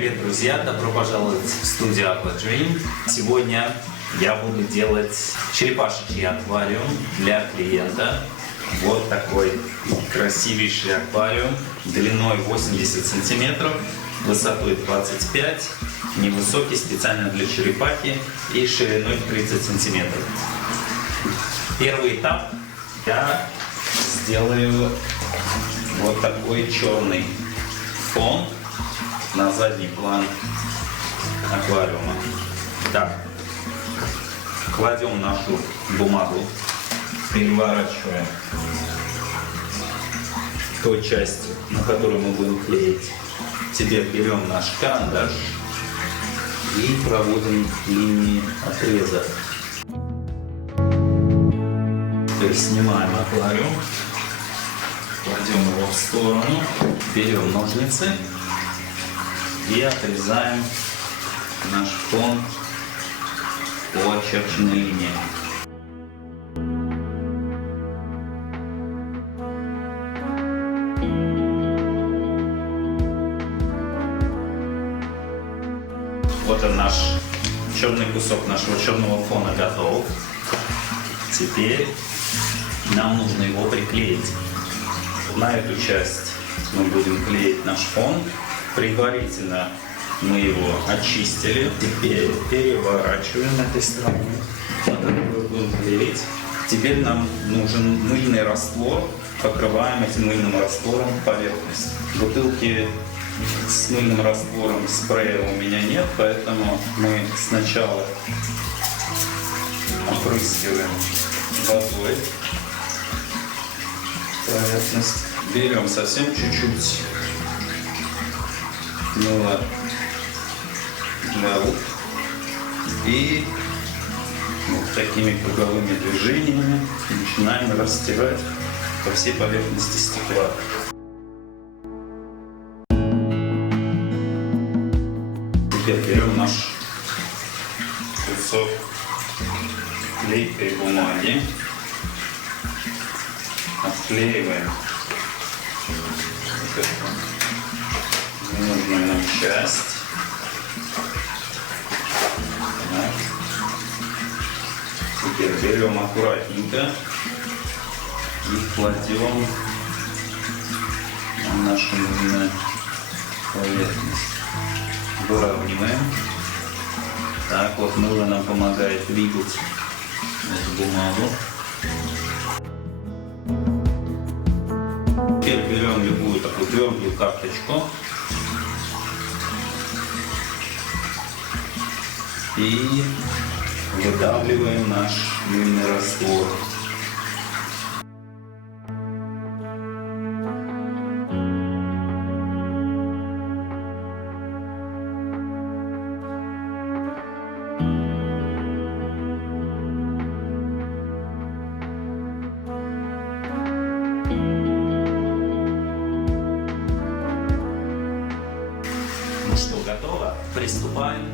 Привет, друзья! Добро пожаловать в студию Aquadream. Сегодня я буду делать черепашечий аквариум для клиента. Вот такой красивейший аквариум длиной 80 сантиметров, высотой 25, невысокий, специально для черепахи, и шириной 30 сантиметров. Первый этап я сделаю вот такой черный фон на задний план аквариума. Так, кладем нашу бумагу, переворачиваем той частью, на которую мы будем клеить. Теперь берем наш карандаш и проводим линии отреза. Теперь снимаем аквариум, кладем его в сторону, берем ножницы и отрезаем наш фон по очерченной линии. Вот он, наш черный кусок нашего черного фона готов. Теперь нам нужно его приклеить. На эту часть мы будем клеить наш фон. Предварительно мы его очистили. Теперь переворачиваем этой стороны. На которую будем клеить. Теперь нам нужен мыльный раствор. Покрываем этим мыльным раствором поверхность. Бутылки с мыльным раствором спрея у меня нет, поэтому мы сначала опрыскиваем водой поверхность. Берем совсем чуть-чуть мыла для рук и вот такими круговыми движениями начинаем растирать по всей поверхности стекла. Теперь берем наш кусок клейкой бумаги, отклеиваем вот эту ненужную нам часть. Так. Теперь берем аккуратненько и кладем на нашу мыльную поверхность. Выравниваем. Так, вот мыло нам помогает двигать эту бумагу. Теперь берем любую такую твердую карточку и выдавливаем наш мыльный раствор. Ну что, готово? Приступаем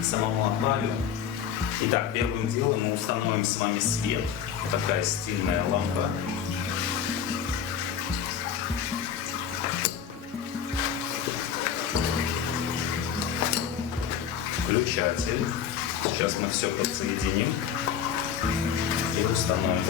к самому аквариуму. Итак, первым делом мы установим с вами свет. Такая стильная лампа. Включатель. Сейчас мы все подсоединим и установим.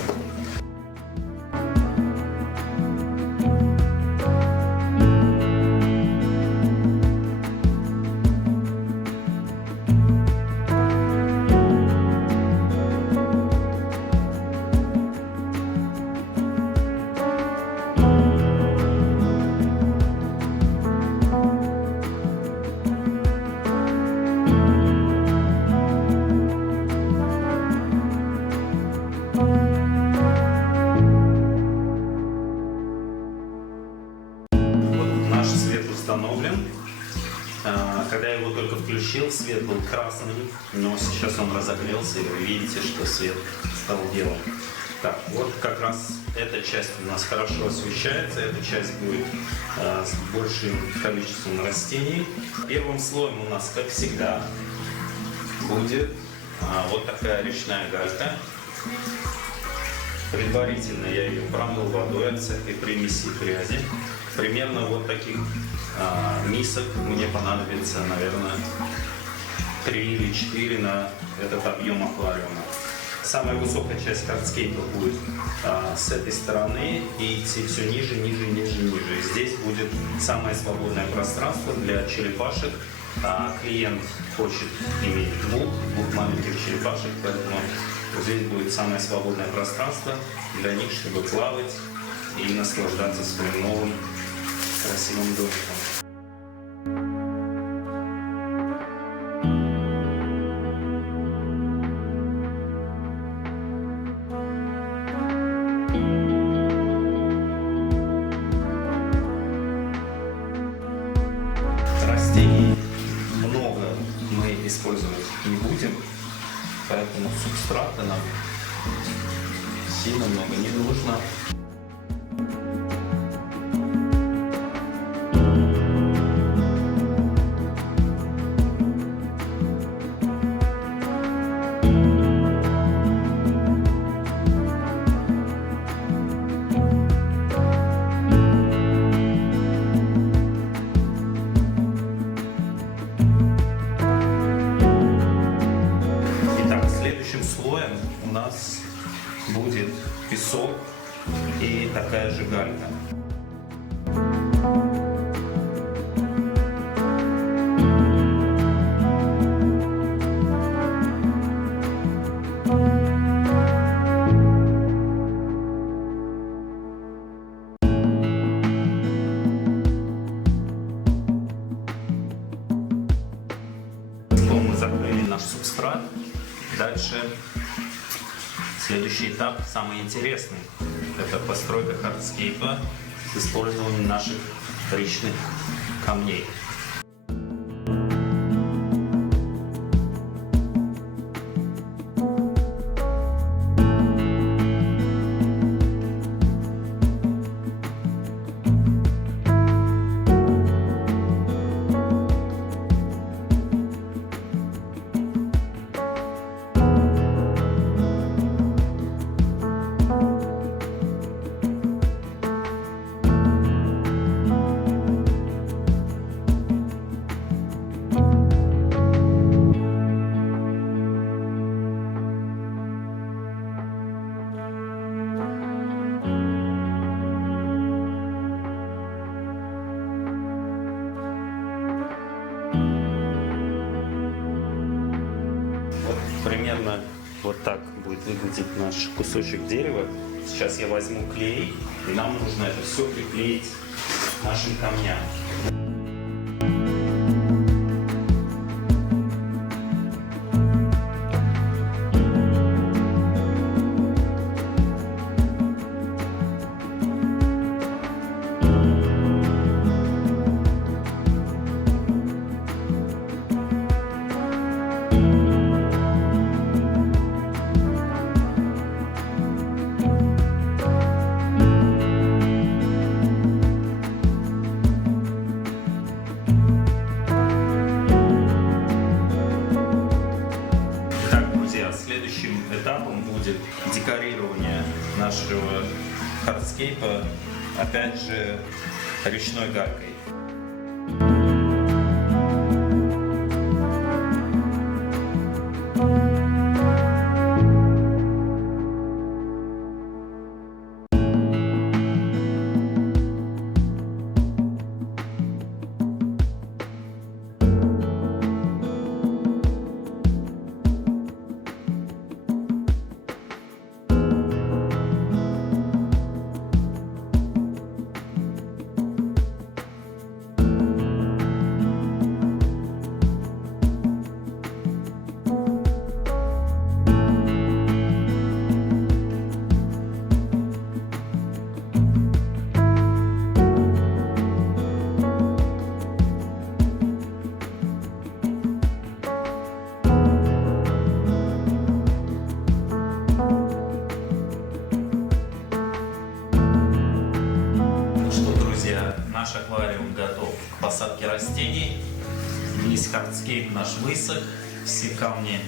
Установлен. Когда я его только включил, свет был красный, но сейчас он разогрелся, и вы видите, что свет стал белым. Так, вот как раз эта часть у нас хорошо освещается, эта часть будет с большим количеством растений. Первым слоем у нас, как всегда, будет вот такая речная галька. Предварительно я ее промыл водой от всякой примеси и грязи. Примерно вот таких мисок мне понадобится, наверное, 3 или 4 на этот объем аквариума. Самая высокая часть хардскейпа будет с этой стороны и идти все ниже, ниже, ниже, ниже. И здесь будет самое свободное пространство для черепашек. Клиент хочет иметь двух маленьких черепашек, поэтому здесь будет самое свободное пространство для них, чтобы плавать и наслаждаться своим новым красивым домиком. Растений много мы использовать не будем, поэтому субстрата нам сильно много не нужно. Следующим слоем у нас будет песок и такая же галька. Мы закрыли наш субстрат. Дальше следующий этап, самый интересный, это постройка хардскейпа с использованием наших речных камней. Примерно вот так будет выглядеть наш кусочек дерева. Сейчас я возьму клей, и нам нужно это все приклеить к нашим камням. Следующим этапом будет декорирование нашего хардскейпа, опять же, речной галькой. Наш аквариум готов к посадке растений. Весь хардскейп наш высох, все камни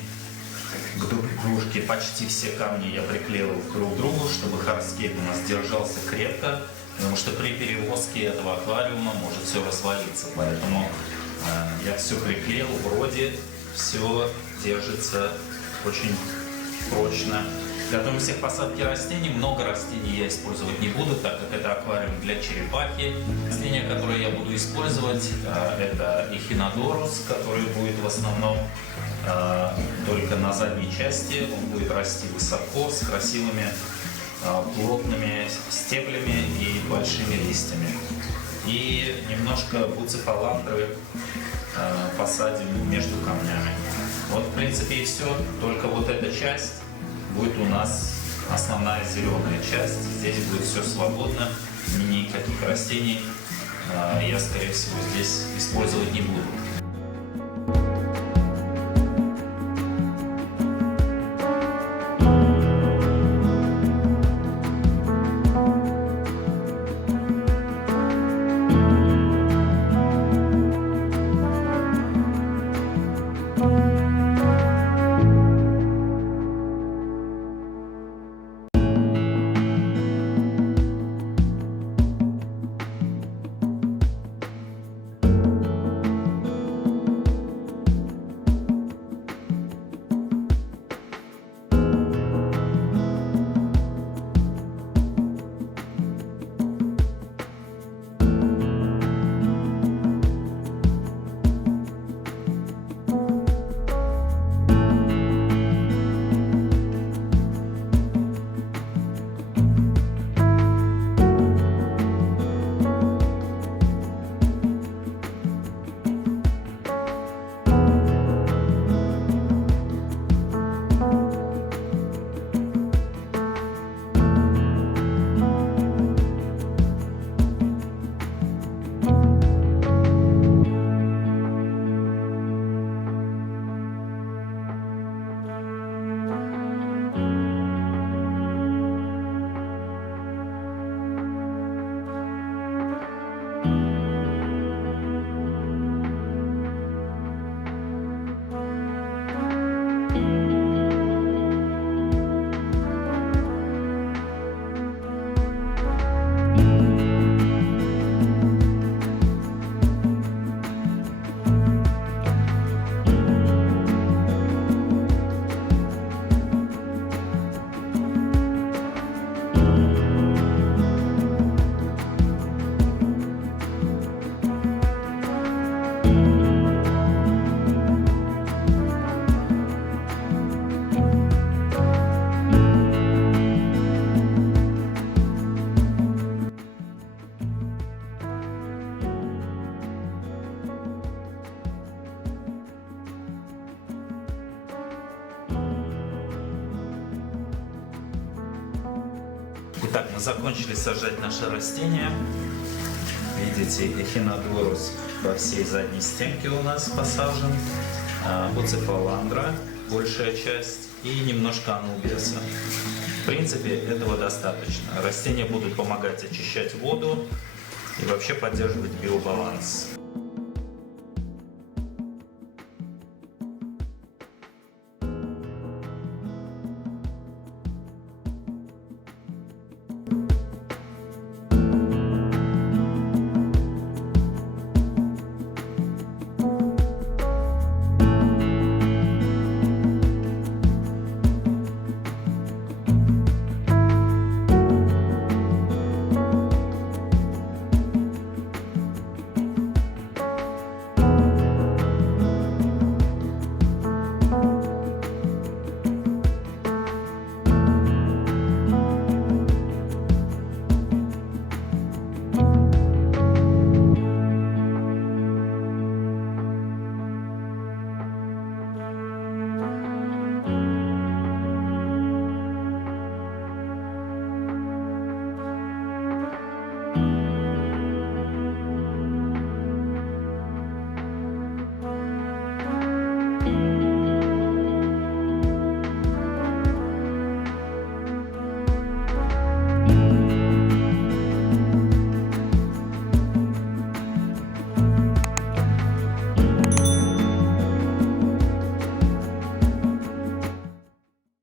к дружке почти все камни я приклеил друг к другу, чтобы харскейп у нас держался крепко, потому что при перевозке этого аквариума может все развалиться. Поэтому я все приклеил, вроде все держится очень прочно. Готовимся к посадке растений. Много растений я использовать не буду, так как это аквариум для черепахи. Растения, которые я буду использовать, это эхинодорус, который будет в основном только на задней части. Он будет расти высоко, с красивыми плотными стеблями и большими листьями. И немножко буцефаландры посадим между камнями. Вот, в принципе, и все. Только вот эта часть будет у нас основная зеленая часть. Здесь будет все свободно, никаких растений я, скорее всего, здесь использовать не буду. Итак, мы закончили сажать наши растения. Видите, эхинодорус во всей задней стенке у нас посажен, буцефаландра, большая часть, и немножко анубиаса. В принципе, этого достаточно. Растения будут помогать очищать воду и вообще поддерживать биобаланс.